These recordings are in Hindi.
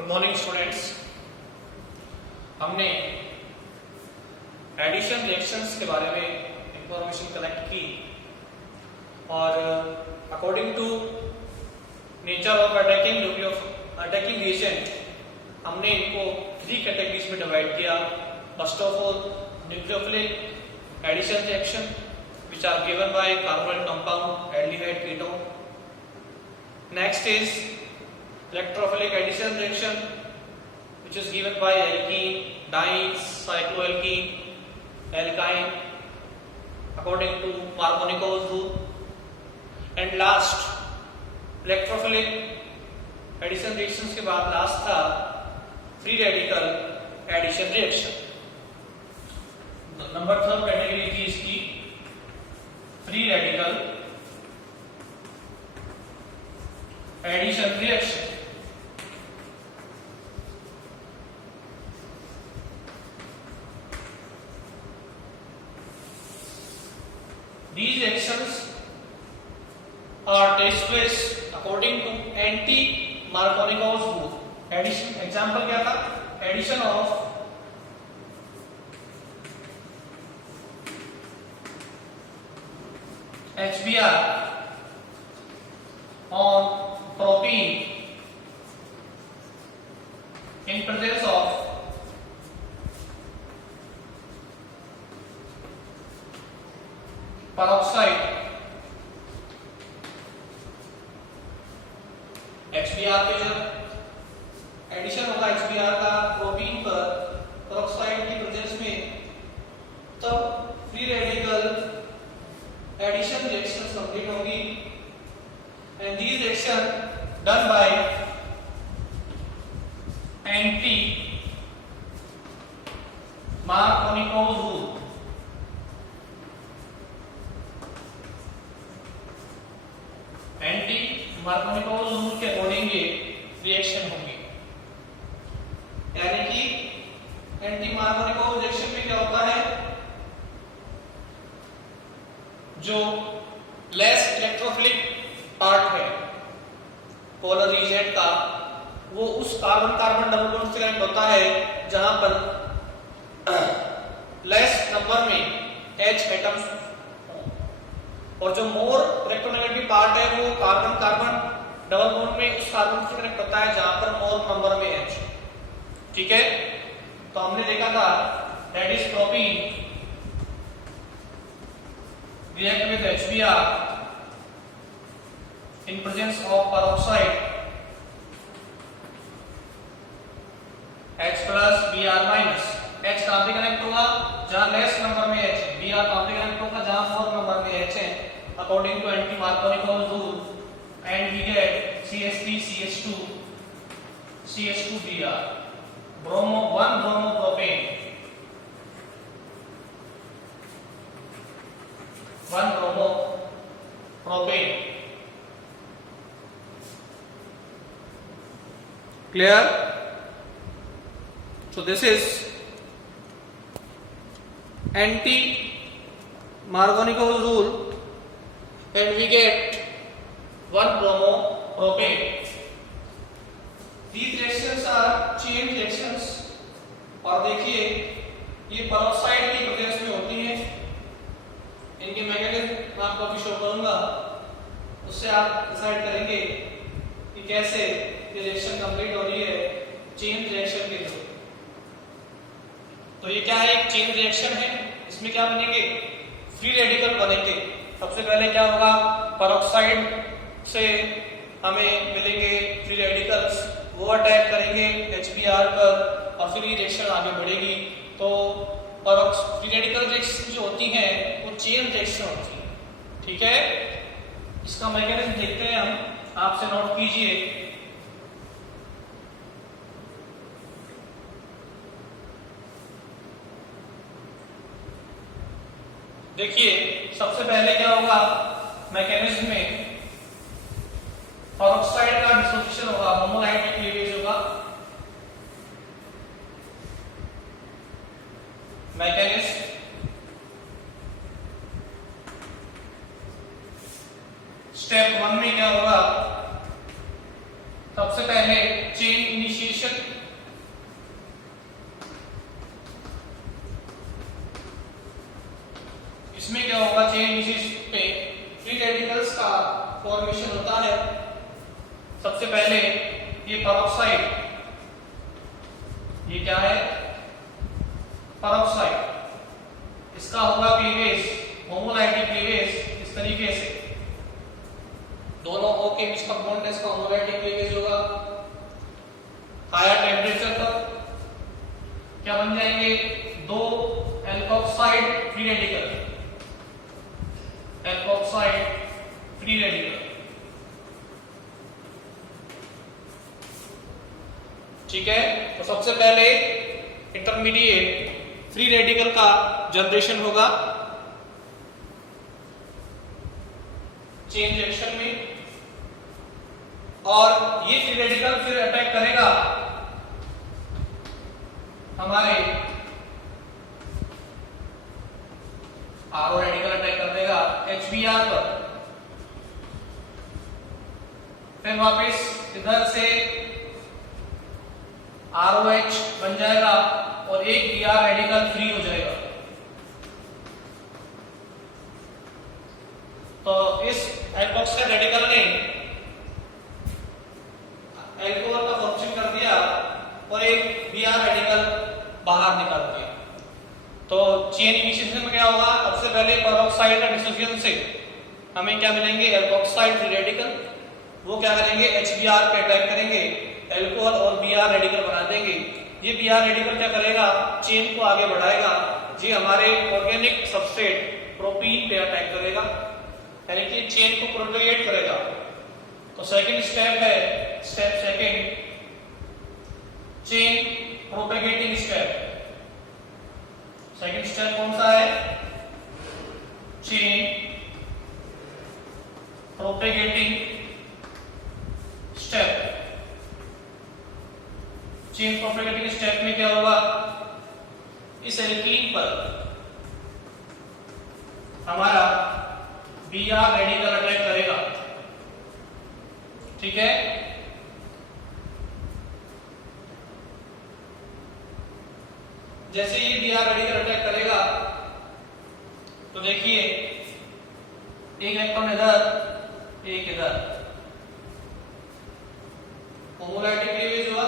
Good morning students. हमने एडिशन रिएक्शंस के बारे में इंफॉर्मेशन कलेक्ट की और according to nature of attacking agent हमने इनको 3 कैटेगरीज में डिवाइड किया। First of all nucleophilic addition reaction which are given by carbonyl compound aldehyde ketone. Next is electrophilic addition reaction which is given by alkene, dienes, cycloalkene, alkyne according to Markovnikov's rule. And last electrophilic addition reactions के बाद लास्ट था free radical addition reaction. Number 3 category थी इसकी free radical addition reaction. These reactions are takes place according to anti-Markovnikov's rule. Addition example क्या था? Addition of HBr on propene in presence of peroxide HBr पे जब एडिशन होगा HBr का प्रोपीन पर पेरोक्साइड की प्रेजेंस में तब free radical addition reactions complete होंगी and these reaction done by anti Markovnikov rule. Anti Markovnikov rule के अकॉर्डिंग ये रिएक्शन होंगी। यानी कि एंटी मार्कोनिकोव रिएक्शन में क्या होता है, जो लेस इलेक्ट्रोफिलिक पार्ट है पोलर एजेंट का, वो उस कार्बन कार्बन डबल बॉन्ड से कनेक्ट होता है जहां पर लेस नंबर में H एटम्स हो, और जो मोर इलेक्ट्रोनेगेटिव पार्ट है वो कार्बन कार्बन डबल बॉन्ड में उस कार्बन से कनेक्ट होता है जहां पर मोर नंबर में H। ठीक है, तो हमने देखा था that is propene react with HBr in presence of peroxide H plus Br minus। H कहां पे कनेक्ट होगा, जहां लेस नंबर में H है। Br कहां पे कनेक्ट होगा, जहां मोर नंबर में H है according to anti Markovnikov rule, and we get CH3 CH2 CH2 Br bromo 1 bromo propane 1 bromo propane. Clear? So this is anti-Markovnikov rule and we get 1 bromo propane. These reactions are chain reactions और देखिए ये पेरोक्साइड की प्रेजेंस में होती हैं। इनके मैकेनिज्म मैं आपको अभी शो करूंगा, उससे आप डिसाइड करेंगे कि कैसे ये रिएक्शन कंप्लीट हो रही है चेन रिएक्शन के थ्रू। तो ये क्या है, एक चेन रिएक्शन है। इसमें क्या बनेंगे, फ्री रेडिकल बनेंगे। सबसे पहले क्या होगा, पेरोक्साइड से हमें मिलेंगे फ्री रेडिकल्स, वो अटैक करेंगे HBr पर और फिर ये रिएक्शन आगे बढ़ेगी। तो फ्री रेडिकल रिएक्शन जो होती हैं वो चेन रिएक्शन होती है। ठीक है, इसका मैकेनिज्म देखते हैं हम, आपसे नोट कीजिए। देखिए सबसे पहले क्या होगा, मैकेनिज्म में पेरोक्साइड का डिसोसिएशन होगा, ब्रोमोलाइट में क्लीवेज होगा। मैकेनिज्म स्टेप 1 में क्या होगा, सबसे पहले चेन इनिशिएशन फॉर्मेशन होता है। सबसे पहले ये पेरोक्साइड, ये क्या है? पेरोक्साइड, इसका होगा क्लीवेज, होमोलाइटिक क्लीवेज इस तरीके से, दोनों O के बीच का बॉन्ड है, इसका होमोलाइटिक क्लीवेज होगा। हायर टेम्परेचर पर क्या बन जाएंगे? दो alkoxide free radical, alkoxide free radical, ठीक है। तो सबसे पहले इंटरमीडिएट फ्री रेडिकल का जनरेशन होगा चेन रिएक्शन में, और ये फ्री रेडिकल फिर अटैक करेगा हमारे आरओ रेडिकल, अटैक कर देगा HBr पर। फिर वापस इधर से ROH बन जाएगा और एक Br रेडिकल फ्री हो जाएगा। तो इस एल्कोक्साइड रेडिकल ने एल्कोहल का फॉर्मेशन कर दिया और एक Br रेडिकल बाहर निकाल दिया। तो चेन इनिशिएशन में क्या होगा? सबसे पहले पेरोक्साइड का डिसोसिएशन से हमें क्या मिलेंगे? Alkoxide free radical. वो क्या करेंगे? HBr पे अटैक करेंगे, एल्कोहल और Br रेडिकल बना देंगे। ये Br रेडिकल क्या करेगा? चेन को आगे बढ़ाएगा, ये हमारे ऑर्गेनिक सबस्ट्रेट प्रोपीन पे अटैक करेगा, यानी कि चेन को प्रोपेगेट करेगा। तो सेकंड स्टेप है, step second, chain propagating step. Second step कौन सा है? Chain propagating step. Chain propagating step में क्या होगा? इस एल्कीन पर हमारा Br रेडिकल अटैक करेगा, ठीक है। जैसे ये Br रेडिकल अटैक करेगा तो देखिए एक इलेक्ट्रॉन इधर, एक इधर, होमोलाइटिक क्लीवेज हुआ,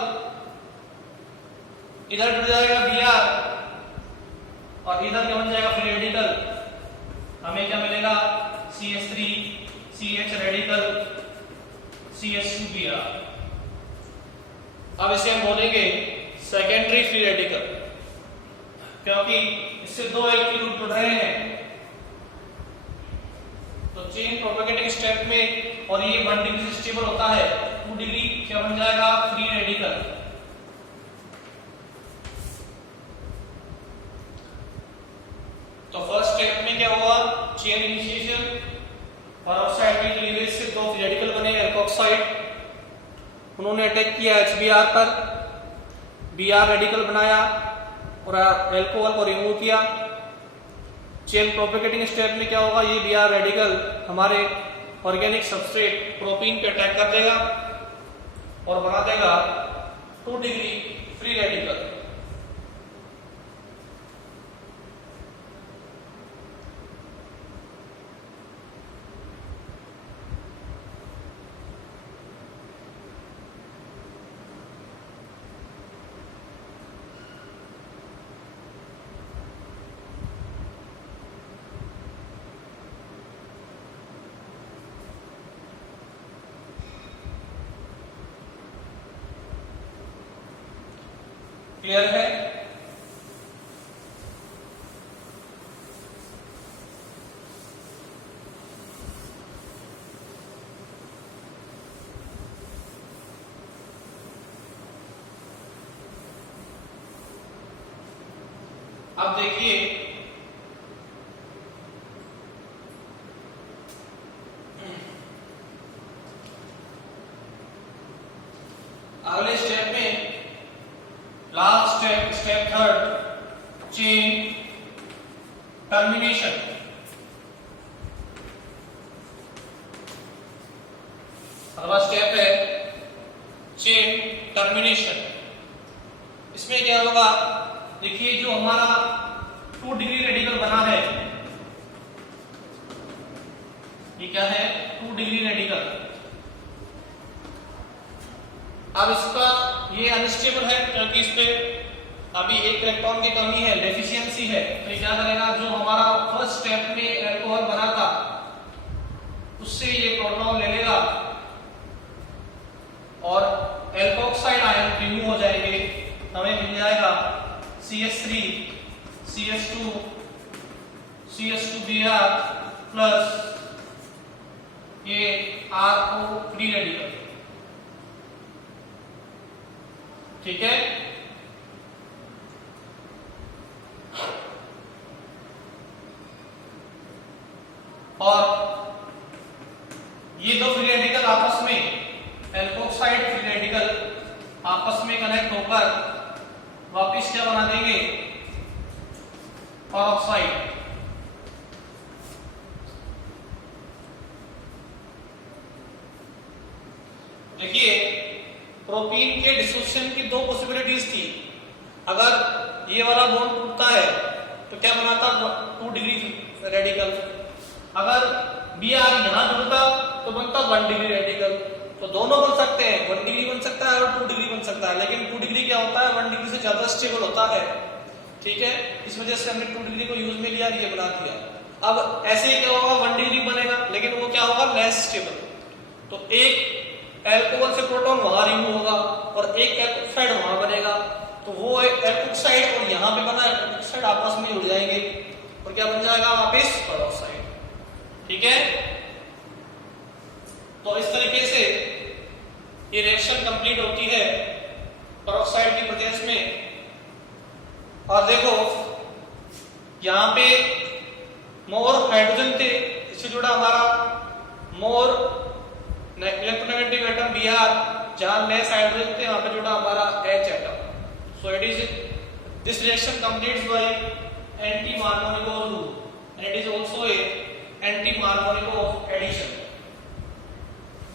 इधर जुड़ जाएगा Br और इधर क्या बन जाएगा? Free radical. हमें क्या मिलेगा? CH3 CH radical CH2Br। अब इसे हम बोलेंगे सेकेंडरी फ्री रेडिकल, क्योंकि इससे दो एल्कीन ग्रुप जुड़ रहे हैं। तो चेन प्रोपेगेटिंग स्टेप में, और ये 1 डिग्री से स्टेबल होता है, 2 डिग्री क्या बन जाएगा? Free radical. तो फर्स्ट स्टेप में क्या हुआ? चेन इनिशिएशन, पेरोक्साइड के क्लीवेज से दो फ्री रेडिकल बने, एल्कोक्साइड, उन्होंने अटैक किया HBr पर, Br रेडिकल बनाया और एल्कोहल को रिमूव किया। चेन प्रोपेगेटिंग स्टेप में क्या होगा? ये Br रेडिकल हमारे ऑर्गेनिक सबस्ट्रेट प्रोपीन पे अटैक कर देगा और बना देगा 2 डिग्री फ्री रेडिकल। क्लियर है? अब देखिए अगले स्टेप में, last step, step third, chain termination. अगला स्टेप है चेन टर्मिनेशन। इसमें क्या होगा? देखिए जो हमारा 2 डिग्री रेडिकल बना है, ये क्या है 2 डिग्री रेडिकल। अब इसका ये अनस्टेबल है क्योंकि इस पे अभी एक इलेक्ट्रॉन की कमी है, डेफिशिएंसी है। तो ये क्या करेगा, जो हमारा फर्स्ट स्टेप में अल्कोहल बना था उससे ये प्रोटॉन ले लेगा और एल्कोक्साइड आयन रिमूव हो जाएंगे, हमें मिल जाएगा CH3 CH2 CH2Br प्लस ये RO फ्री रेडिकल। ठीक है, और ये दो फ्री रेडिकल आपस में, एल्कोक्साइड फ्री रेडिकल आपस में कनेक्ट होकर वापिस क्या बना देंगे, परऑक्साइड। देखिए प्रोपीन के डिसोसिएशन की दो पॉसिबिलिटीज थी। अगर ये वाला बॉन्ड टूटता है तो क्या बनाता 2 डिग्री रेडिकल, अगर Br यहां जुड़ता तो बनता 1 डिग्री रेडिकल। तो दोनों बन सकते हैं, 1 डिग्री बन सकता है और 2 डिग्री बन सकता है, लेकिन 2 डिग्री क्या होता है 1 डिग्री से ज्यादा स्टेबल होता है। ठीक है, इस वजह से हमने 2 डिग्री को यूज में लिया, ये बना दिया। अब ऐसे ही क्या होगा 1 डिग्री बनेगा, लेकिन वो क्या होगा लेस स्टेबल। तो एक एल्कोहल से प्रोटॉन वहां रिमूव होगा और एक एल्कोक्साइड वहां बनेगा, तो वो एक एल्कोक्साइड और यहाँ पे बना एल्कोक्साइड आपस में जुड़ जाएंगे और क्या बन जाएगा वापिस परऑक्साइड। ठीक है, तो इस तरीके से ये रिएक्शन कंप्लीट होती है परऑक्साइड की प्रेजेंस में। और देखो यहां पे मोर हाइड्रोजन थे, इससे जुड़ा हमारा मोर इलेक्ट्रोनेगेटिव एटम Br, जहां लेस हाइड्रोजन थे वहां पे जुड़ा हमारा H atom. So it is this reaction completes by anti Markovnikov rule and it is also a anti Markovnikov addition.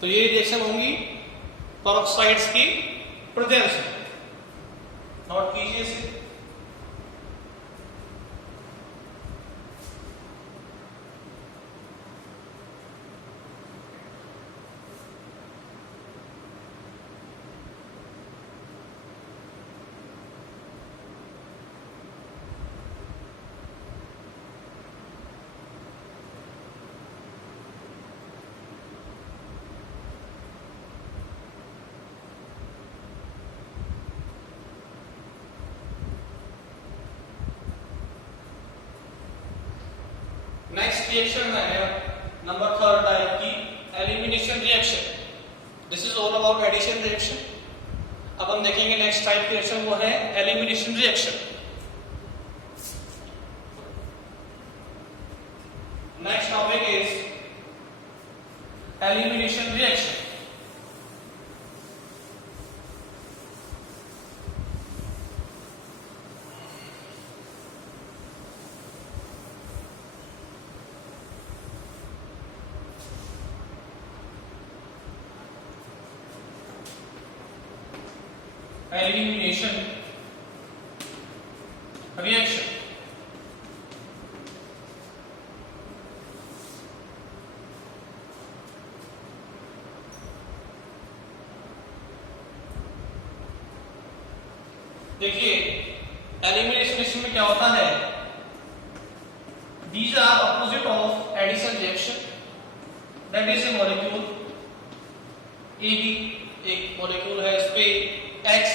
तो ये रिएक्शन होंगी परऑक्साइड्स की प्रेजेंस में। नोट कीजिए इसे। नेक्स्ट रिएक्शन है नंबर 3 टाइप की elimination reaction. This is all about addition reaction. अब हम देखेंगे नेक्स्ट टाइप की रिएक्शन, वो है elimination reaction. Next topic is elimination reaction. Elimination reaction. देखिए एलिमिनेशन रिएक्शन में क्या होता है, these are opposite of addition reaction, that is a molecule AB, एक मॉलिक्यूल है, इस पे X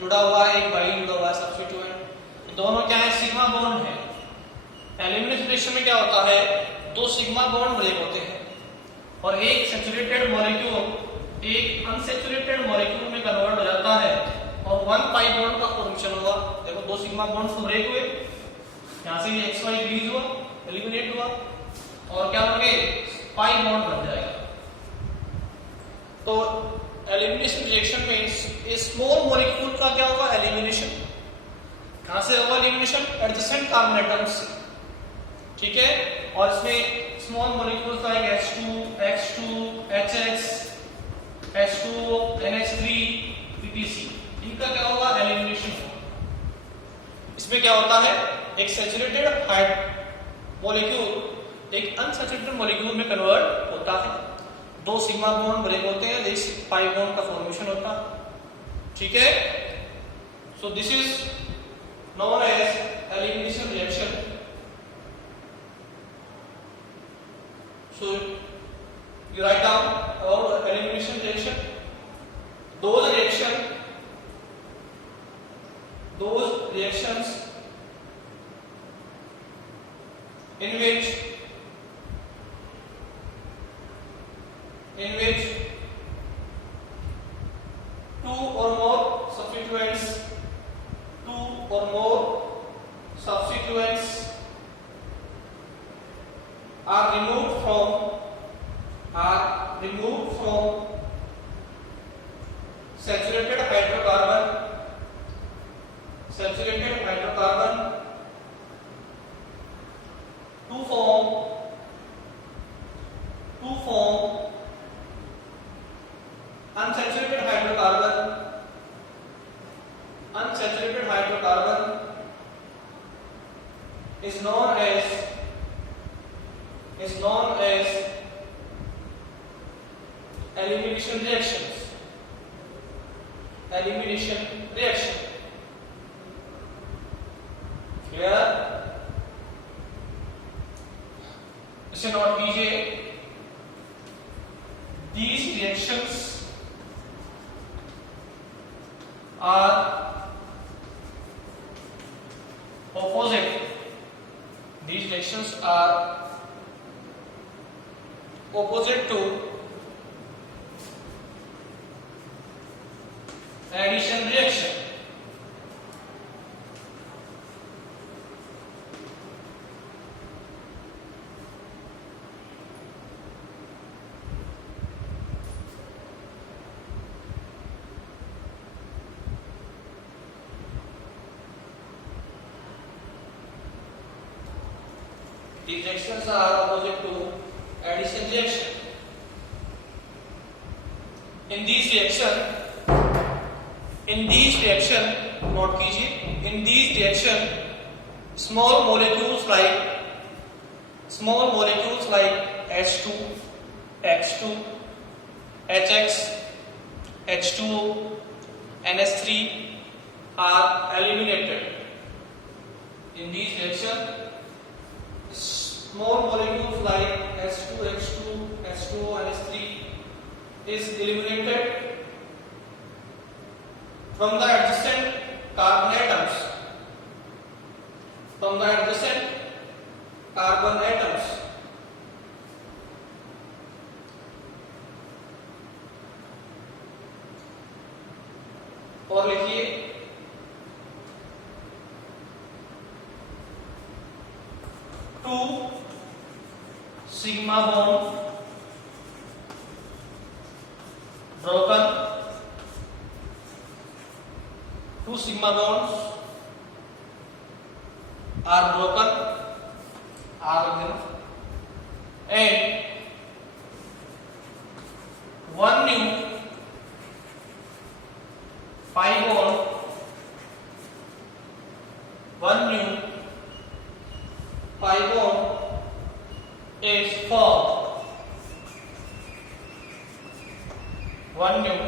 जुड़ा हुआ है, एक Y जुड़ा हुआ है सब्स्टिट्यूएंट, दोनों क्या है सिग्मा बॉन्ड है। एलिमिनेशन रिएक्शन में क्या होता है, दो सिग्मा बॉन्ड ब्रेक होते हैं और एक सैचुरेटेड मॉलिक्यूल एक अनसैचुरेटेड मॉलिक्यूल में कन्वर्ट हो जाता है और 1 पाई बॉन्ड का फॉर्मेशन हुआ। देखो दो सिग्मा बॉन्ड्स ब्रेक हुए, यहां से ये XY रिलीज हुआ, एलिमिनेट हुआ और क्या बन गए पाई बॉन्ड बन जाएगा। तो एलिमिनेशन रिएक्शन में स्मॉल मॉलिक्यूल का क्या होगा एलिमिनेशन, कहां से होगा एलिमिनेशन एडजेसेंट कार्बन एटम्स से। ठीक है, और इसमें small molecules like H2, X2, HX, H2O, NH3, PPC, इनका क्या होगा एलिमिनेशन होगा। इसमें क्या होता है एक सैचुरेटेड मॉलिक्यूल एक अनसैचुरेटेड मॉलिक्यूल में कन्वर्ट होता है। होता है, 2 सिग्मा बॉन्ड ब्रेक होते हैं, इस पाई बॉन्ड का फॉर्मेशन होता है, ठीक है। So this is known as elimination reaction. So you write down all elimination reaction. Those reactions in which two or more substituents are removed from saturated hydrocarbon to form unsaturated hydrocarbon is known as elimination reaction. Clear? इसे नोट कीजिए, these reactions are opposite. These reactions are opposite to addition reaction. These reactions are opposite to addition reaction. In these reaction, note कीजिए, in these reaction, small molecules like H2, X2, HX, H2O, NH3 are eliminated. In these reaction, small molecules like H2, H2O, NH3 is eliminated from the adjacent carbon atoms. और लिखिए, two sigma bond broken, 2 sigma bonds are broken, and one new pi bond is formed. One new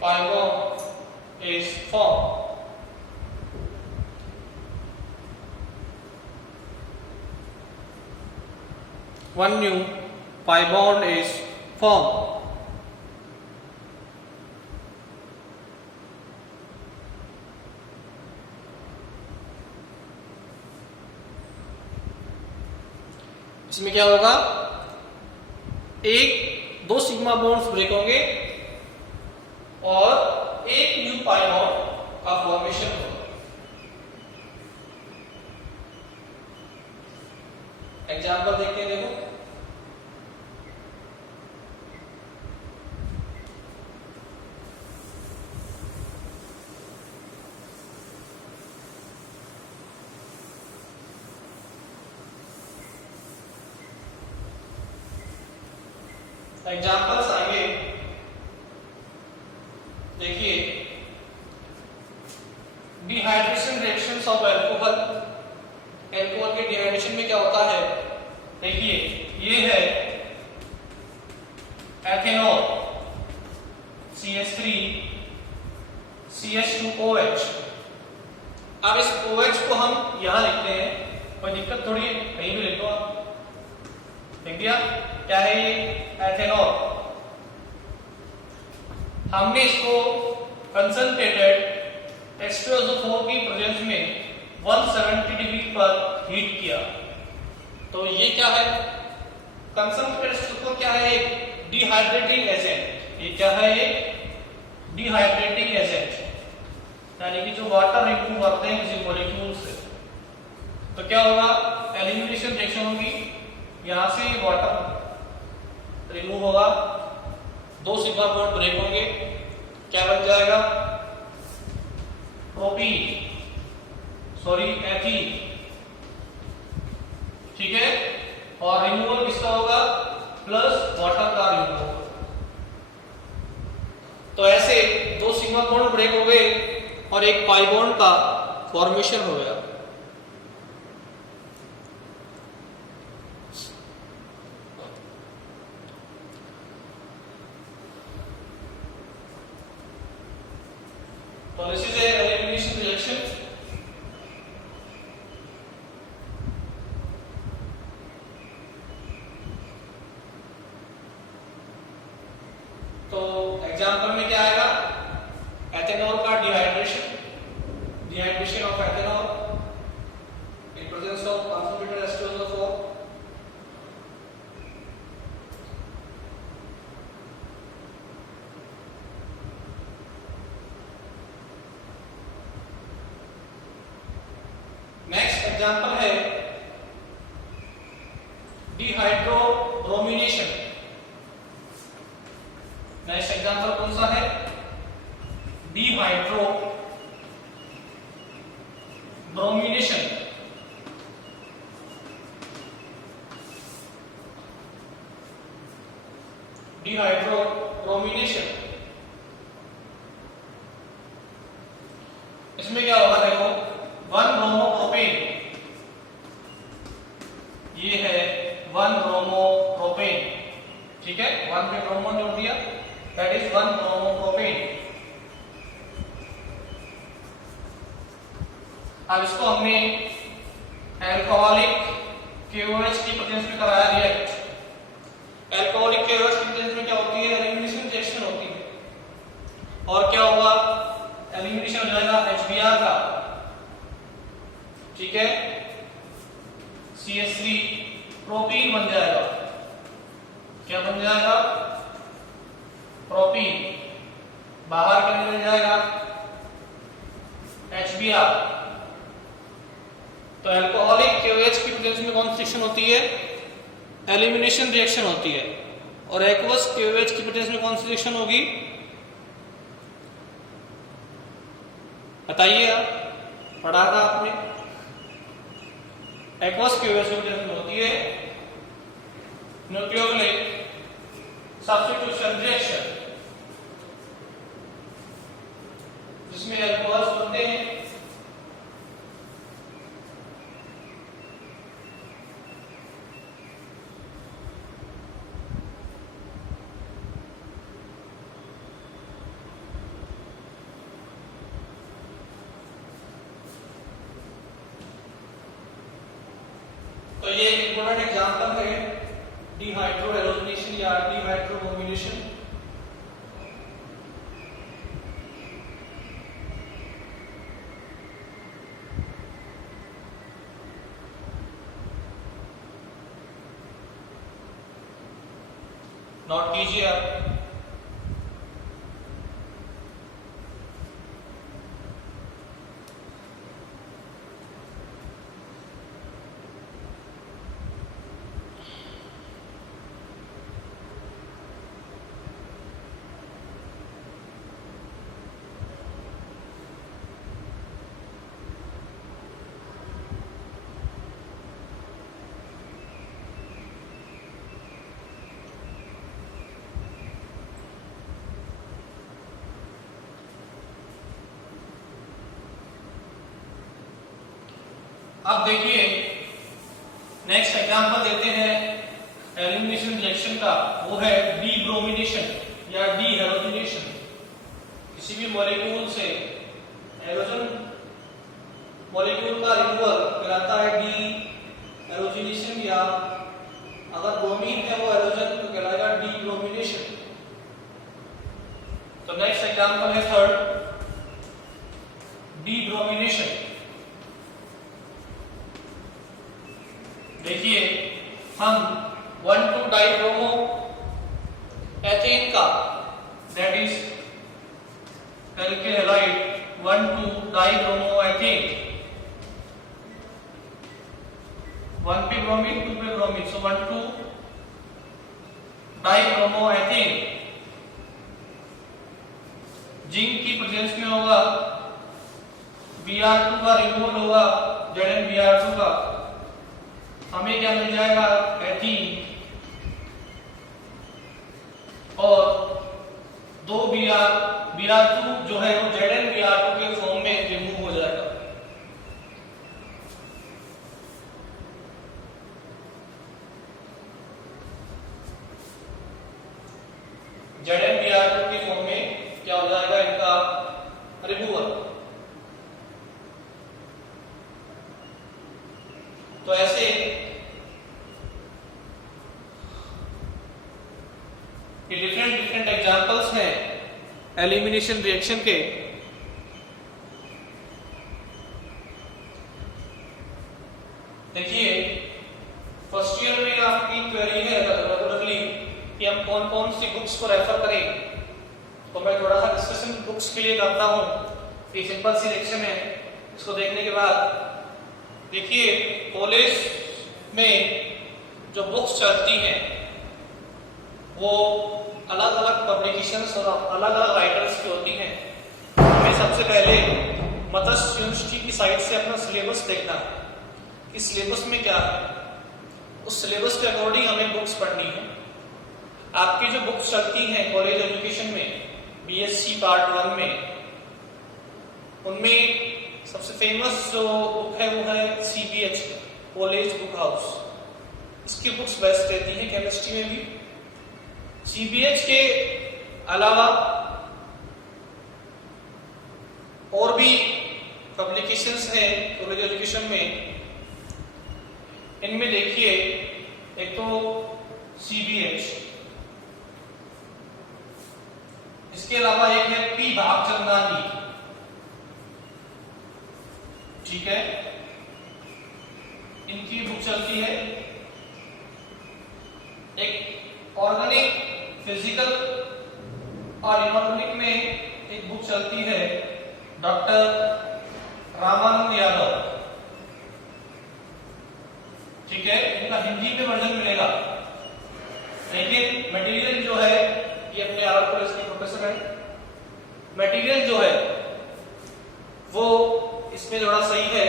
pi bond is formed. One new pi bond is formed. इसमें क्या होगा, 2 सिग्मा बॉन्ड्स ब्रेक होंगे और एक न्यू पाई बॉन्ड का फॉर्मेशन होगा। एग्जाम्पल देखते हैं, देखो, एग्जाम्पल्स आएंगे, देखिए, dehydration reactions of alcohol. Alcohol के डिहाइड्रेशन में क्या होता है, देखिए, ये है CH2OH। अब इस OH को हम यहां लिखते हैं, कोई दिक्कत थोड़ी है, कहीं भी लिख दो आप। लिख दिया, क्या है ये? एथेनॉल। हमने इसको कंसंट्रेटेड H2SO4 की प्रेजेंस में 170 डिग्री पर हीट किया। तो ये क्या है? कंसंट्रेटेड H2SO4 क्या है? एक डिहाइड्रेटिंग एजेंट। ये क्या है? एक डिहाइड्रेटिंग एजेंट, यानी कि जो वाटर रिमूव करते हैं किसी मॉलिक्यूल से। तो क्या होगा? एलिमिनेशन रिएक्शन होगी, यहां से वाटर रिमूव होगा, 2 सिग्मा बॉन्ड ब्रेक होंगे, क्या बन जाएगा? एथीन। ठीक है, और रिमूवल किसका होगा? प्लस वाटर का रिमूवल। तो ऐसे 2 सिग्मा बॉन्ड ब्रेक हो गए और एक पाई बॉन्ड का फॉर्मेशन हो गया। तो this is a elimination reaction. तो एग्जांपल में क्या आएगा? एथेनॉल का dehydration of ethanol in presence of concentrated H2SO4। Next example है डिहाइड्रोब्रोमिनेशन। नेक्स्ट एग्जांपल कौन सा है? डिहाइड्रोब्रोमिनेशन। डिहाइड्रोब्रोमिनेशन, इसमें क्या होगा? देखो, 1 ब्रोमोप्रोपेन, ये है 1 ब्रोमोप्रोपेन। ठीक है, 1 पे ब्रोमो जोड़ दिया, दैट इज 1 ब्रोमोप्रोपेन। अब इसको हमने अल्कोहलिक KOH की प्रेजेंस में कराया रिएक्ट। अल्कोहलिक KOH की प्रेजेंस में क्या होती है? एलिमिनेशन रिएक्शन होती है। और क्या होगा? एलिमिनेशन हो जाएगा HBr का। ठीक है, CH3 प्रोपीन बन जाएगा। क्या बन जाएगा? प्रोपीन। बाहर क्या मिल जाएगा? HBr। तो अल्कोहलिक KOH की प्रेजेंस में कौन सी रिएक्शन होती है? एलिमिनेशन रिएक्शन होती है। और एक्वस KOH की प्रेजेंस में कौन सी रिएक्शन होगी? बताइए, आप पढ़ा था आपने। एक्वस KOH की प्रेजेंस में होती है न्यूक्लियोफिलिक सब्स्टिट्यूशन रिएक्शन, जिसमें अल्कोहल्स बनते हैं। तो ये एक इंपॉर्टेंट एग्जांपल है डिहाइड्रोएलोजिनेशन या डिहाइड्रोब्रोमिनेशन। नोट कीजिए आप। अब देखिए, नेक्स्ट एग्जांपल देते हैं एलिमिनेशन रिएक्शन का, वो है डीब्रोमिनेशन या डीहैलोजिनेशन। किसी भी मॉलिक्यूल से हैलोजन मॉलिक्यूल का रिमूवल कहलाता है डी हैलोजिनेशन, या अगर ब्रोमीन है वो हैलोजन तो कहलाएगा डी ब्रोमिनेशन। तो नेक्स्ट एग्जांपल है थर्ड, डी ब्रोमिनेशन। देखिए हम 1,2 डाइब्रोमो एथेन का that is alkyl halide 1,2 dibromo ethane, 1 पे ब्रोमीन 2 पे ब्रोमीन, सो 1,2 डाइब्रोमो एथेन जिंक की प्रेजेंस में होगा, Br2 का रिमूवल होगा ZnBr2 का, हमें क्या मिल जाएगा एथीन, और 2 Br2 जो है वो ZnBr2 के फॉर्म में रिमूव हो जाएगा। ZnBr2 के फॉर्म में क्या हो जाएगा इनका रिमूवल। तो ऐसे ये डिफरेंट एग्जांपल्स हैं एलिमिनेशन रिएक्शन के। देखिए फर्स्ट ईयर में आपकी क्वेरी है रेगुलरली कि हम कौन कौन सी बुक्स को रेफर करें, तो मैं थोड़ा सा डिस्कशन बुक्स के लिए करता हूं। ये सिंपल सी रिएक्शन है, इसको देखने के बाद देखिए कॉलेज में जो बुक्स चलती हैं वो अलग अलग पब्लिकेशंस और अलग अलग राइटर्स की होती हैं। हमें सबसे पहले मत्स्य यूनिवर्सिटी की साइट से अपना सिलेबस देखना है कि सिलेबस में क्या है, उस सिलेबस के अकॉर्डिंग हमें बुक्स पढ़नी है। आपकी जो बुक्स चलती हैं कॉलेज एजुकेशन में बीएससी पार्ट 1 में, उनमें सबसे फेमस जो बुक है वो है सीबीएच कॉलेज बुक हाउस। इसकी बुक्स बेस्ट रहती हैं केमिस्ट्री में भी। सीबीएच के अलावा और भी पब्लिकेशंस हैं कॉलेज एजुकेशन में, इनमें देखिए एक तो सीबीएच, इसके अलावा एक है पी भागचंदानी, ठीक है, इनकी बुक चलती है। एक ऑर्गेनिक फिजिकल और इनऑर्गेनिक में एक बुक चलती है डॉक्टर रामानंद यादव, ठीक है, इनका हिंदी में वर्जन मिलेगा, लेकिन मटेरियल जो है ये अपने आर कॉलेज के प्रोफेसर है, मटेरियल जो है वो इसमें थोड़ा सही है।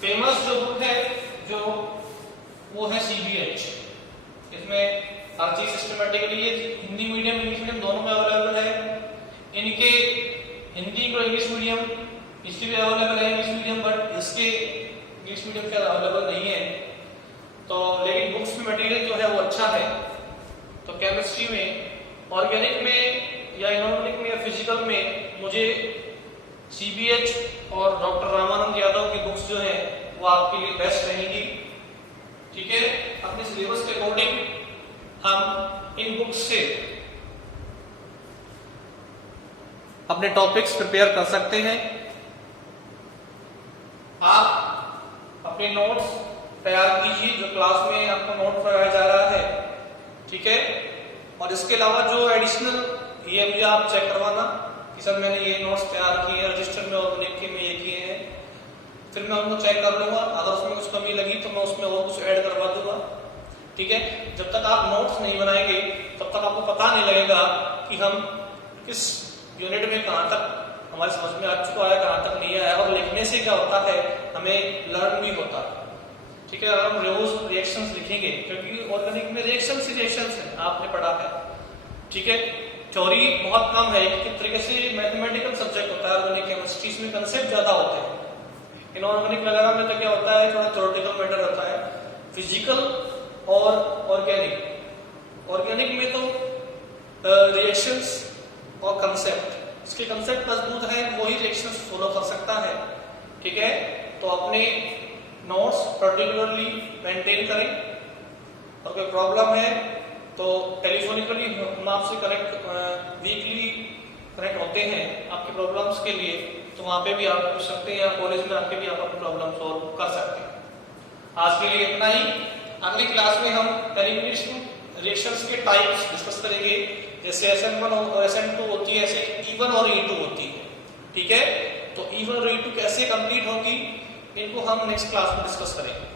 फेमस जो बुक है जो वो है सीबीएच, इसमें हर चीज systematically Hindi medium English medium दोनों में अवेलेबल है। इनके हिंदी और इंग्लिश मीडियम इसकी भी अवेलेबल है इंग्लिश मीडियम, बट इसके इंग्लिश मीडियम के अवेलेबल नहीं है। तो लेकिन बुक्स में मटेरियल जो है वो अच्छा है। तो केमिस्ट्री में, ऑर्गेनिक में या इनऑर्गेनिक में या फिजिकल में मुझे सीबीएच और डॉक्टर रामानंद यादव की बुक्स जो है वो आपके लिए बेस्ट रहेंगी, ठीक है। अपने सिलेबस के अकॉर्डिंग हम इन बुक्स से अपने टॉपिक्स प्रिपेयर कर सकते हैं। आप अपने नोट्स तैयार कीजिए जो क्लास में आपको नोट पढ़ाया जा रहा है, ठीक है। और इसके अलावा जो एडिशनल ये मुझे आप चेक करवाना कि सर मैंने ये नोट्स तैयार किए हैं रजिस्टर में और लिख के मैं ये किए हैं, फिर मैं उनको चेक कर लूंगा। अगर उसमें कुछ कमी लगी तो मैं उसमें और कुछ ऐड करवा दूंगा, ठीक है। जब तक आप नोट्स नहीं बनाएंगे तब तक आपको पता नहीं लगेगा कि हम किस यूनिट में कहाँ तक हमारे समझ में आ चुका है, कहाँ तक नहीं आया। और लिखने से क्या होता है, हमें लर्न भी होता है, ठीक है। अगर हम रोज रिएक्शंस लिखेंगे, क्योंकि ऑर्गेनिक में रिएक्शंस ही रिएक्शंस है, आपने पढ़ा है, ठीक है। थ्योरी बहुत कम है, एक तरीके से मैथमेटिकल सब्जेक्ट होता है ऑर्गेनिक केमिस्ट्री, में कंसेप्ट ज्यादा होते हैं। इनऑर्गेनिक वगैरह में तो क्या होता है, थोड़ा थ्योरेटिकल मैटर होता है। फिजिकल और ऑर्गेनिक में तो रिएक्शंस और कंसेप्ट, इसके कंसेप्ट मजबूत है वही रिएक्शंस फॉलो कर सकता है। ठीक है, तो अपने नोट्स पर्टिकुलरली मेंटेन करें और कोई प्रॉब्लम है तो टेलीफोनिकली हम आपसे कनेक्ट वीकली कनेक्ट होते हैं आपकी प्रॉब्लम्स के लिए, तो वहाँ पे भी आप पूछ सकते हैं या कॉलेज में आके भी आप अपनी प्रॉब्लम सॉल्व कर सकते हैं। आज के लिए इतना ही। अगली क्लास में हम एलिमिनेशन रिएक्शंस के टाइप्स डिस्कस करेंगे, जैसे SN1 और SN2 होती है, ऐसे E1 और E2 होती है। ठीक है, तो E1 और E2 कैसे कंप्लीट होगी इनको हम नेक्स्ट क्लास में डिस्कस करेंगे।